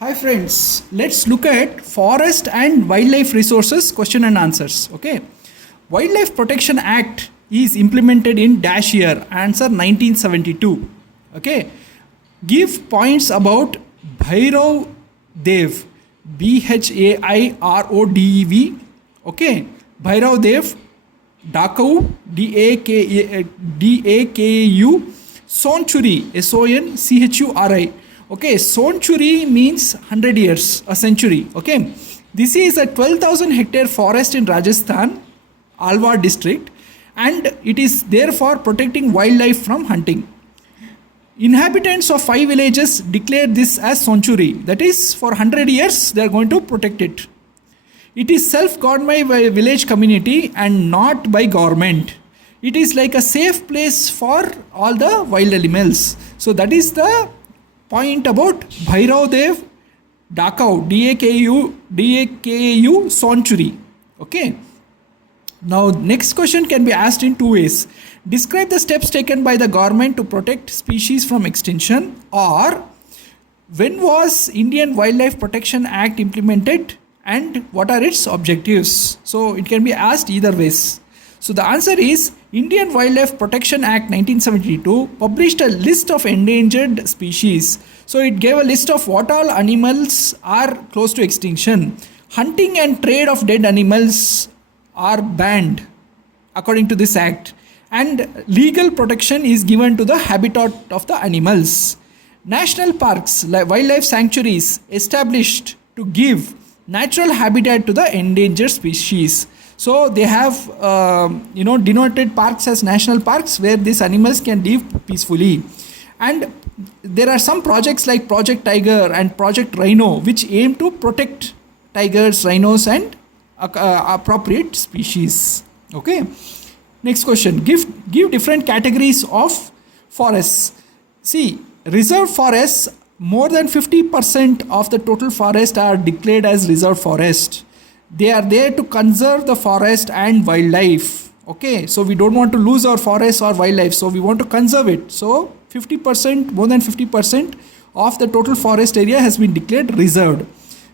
Hi friends, let's look at forest and wildlife resources question and answers. Okay. Wildlife Protection Act is implemented in dash year. Answer 1972. Okay. Give points about Bhairav Dev. Bhairodev. Okay. Bhairav Dev. Dakau. Daku. Sonchuri. Sonchuri. Okay, Sonchuri means 100 years, a century. Okay, this is a 12,000 hectare forest in Rajasthan, Alwar district, and it is there for protecting wildlife from hunting. Inhabitants of 5 villages declare this as Sonchuri. That is, for 100 years they are going to protect it. It is self-governed by a village community and not by government. It is like a safe place for all the wild animals. So that is the point about Bhairav Dev Dakau, Daku Sonchuri. Okay. Now, next question can be asked in two ways. Describe the steps taken by the government to protect species from extinction, or when was Indian Wildlife Protection Act implemented and what are its objectives? So, it can be asked either ways. So the answer is Indian Wildlife Protection Act 1972 published a list of endangered species. So it gave a list of what all animals are close to extinction. Hunting and trade of dead animals are banned according to this act, and legal protection is given to the habitat of the animals. National parks, like wildlife sanctuaries, established to give natural habitat to the endangered species. So they have denoted parks as national parks where these animals can live peacefully. And there are some projects like Project Tiger and Project Rhino which aim to protect tigers, rhinos and appropriate species. Okay. Next question. Give different categories of forests. See, reserve forests, more than 50% of the total forest are declared as reserve forest. They are there to conserve the forest and wildlife. Okay, so we don't want to lose our forest or wildlife, so we want to conserve it. So 50%, more than 50% of the total forest area has been declared reserved.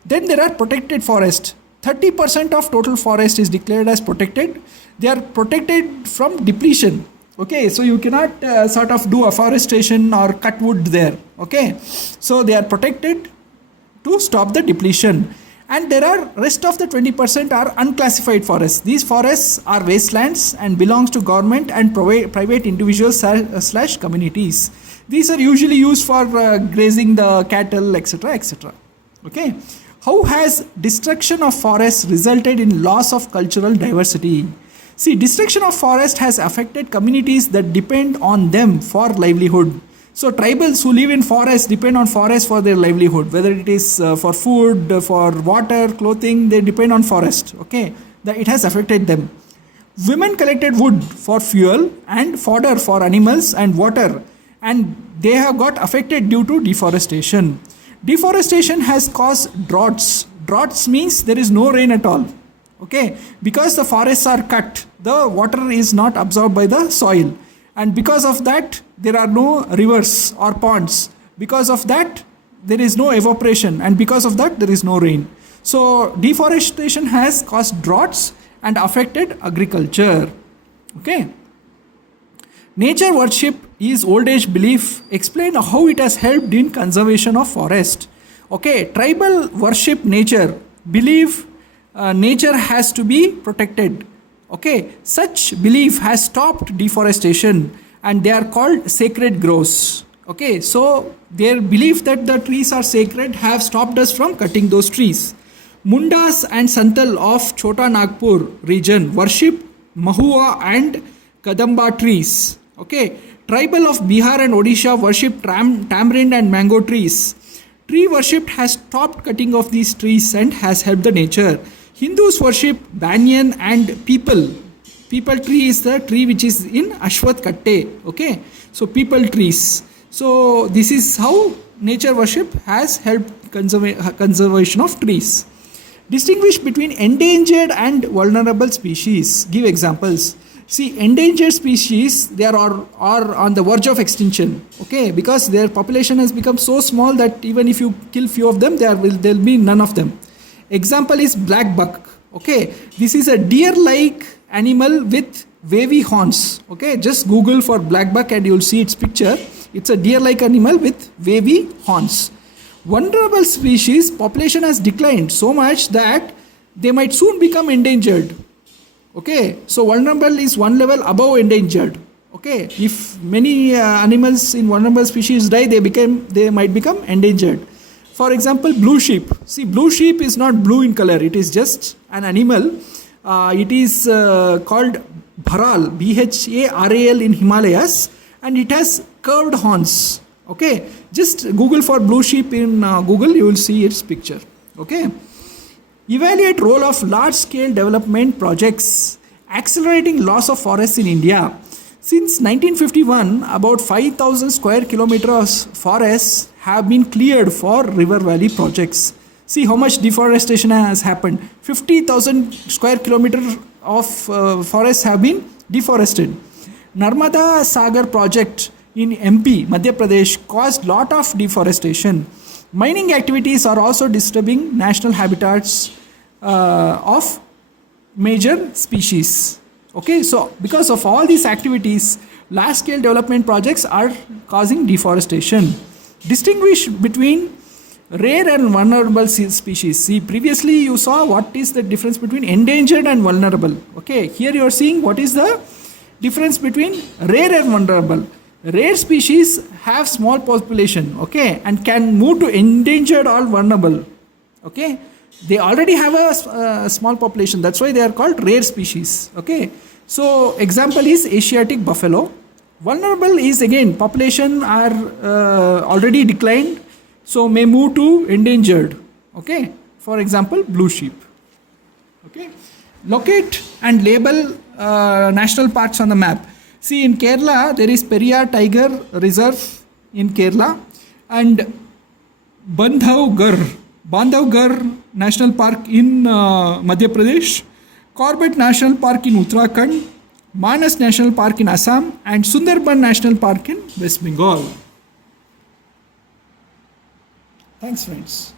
Then there are protected forest. 30% of total forest is declared as protected. They are protected from depletion. Okay, so you cannot sort of do afforestation or cut wood there. Okay, so they are protected to stop the depletion. And there are rest of the 20% are unclassified forests. These forests are wastelands and belongs to government and private individuals slash communities. These are usually used for grazing the cattle, etc., etc. Okay. How has destruction of forests resulted in loss of cultural diversity? See, destruction of forest has affected communities that depend on them for livelihood. So tribals who live in forests depend on forests for their livelihood, whether it is for food, for water, clothing, they depend on forest. Okay, it has affected them. Women collected wood for fuel and fodder for animals and water, and they have got affected due to deforestation. Deforestation has caused droughts. Droughts means there is no rain at all. Okay, because the forests are cut, the water is not absorbed by the soil. And because of that, there are no rivers or ponds. Because of that, there is no evaporation. And because of that, there is no rain. So, deforestation has caused droughts and affected agriculture. Okay. Nature worship is old age belief. Explain how it has helped in conservation of forest. Okay. Tribal worship nature. Believe nature has to be protected. Okay, such belief has stopped deforestation and they are called sacred groves. Okay, so their belief that the trees are sacred have stopped us from cutting those trees. Mundas and Santal of Chota Nagpur region worship Mahua and Kadamba trees. Okay, tribal of Bihar and Odisha worship tamarind and mango trees. Tree worship has stopped cutting of these trees and has helped the nature. Hindus worship banyan and peepal. Peepal tree is the tree which is in Ashwath Katte. Okay, so peepal trees. So this is how nature worship has helped conservation of trees. Distinguish between endangered and vulnerable species. Give examples. See, endangered species, they are on the verge of extinction, okay, because their population has become so small that even if you kill few of them, there'll be none of them. Example is black buck, okay. This is a deer-like animal with wavy horns, okay. Just Google for black buck and you'll see its picture. It's a deer-like animal with wavy horns. Vulnerable species population has declined so much that they might soon become endangered. Okay, so vulnerable is one level above endangered. Okay, if many animals in vulnerable species die, they might become endangered. For example, blue sheep. See, blue sheep is not blue in color. It is just an animal. It is called bharal, Bharal in Himalayas, and it has curved horns. Okay, just Google for blue sheep in Google, you will see its picture. Okay. Evaluate role of large-scale development projects accelerating loss of forests in India. Since 1951, about 5,000 square kilometers forests have been cleared for river valley projects. See how much deforestation has happened. 50,000 square kilometers of forests have been deforested. Narmada Sagar project in MP, Madhya Pradesh, caused lot of deforestation. Mining activities are also disturbing national habitats of major species. Okay, so because of all these activities, large-scale development projects are causing deforestation. Distinguish between rare and vulnerable species. See, previously you saw what is the difference between endangered and vulnerable. Okay, here you are seeing what is the difference between rare and vulnerable. Rare species have small population, okay, and can move to endangered or vulnerable, okay. They already have a small population, that's why they are called rare species, okay. So example is Asiatic buffalo. Vulnerable is again population are already declined, so may move to endangered, okay. For example, blue sheep, okay. Locate and label national parks on the map. See, in Kerala, there is Periyar Tiger Reserve in Kerala and Bandhavgarh National Park in Madhya Pradesh, Corbett National Park in Uttarakhand, Manas National Park in Assam, and Sundarban National Park in West Bengal. Thanks, friends.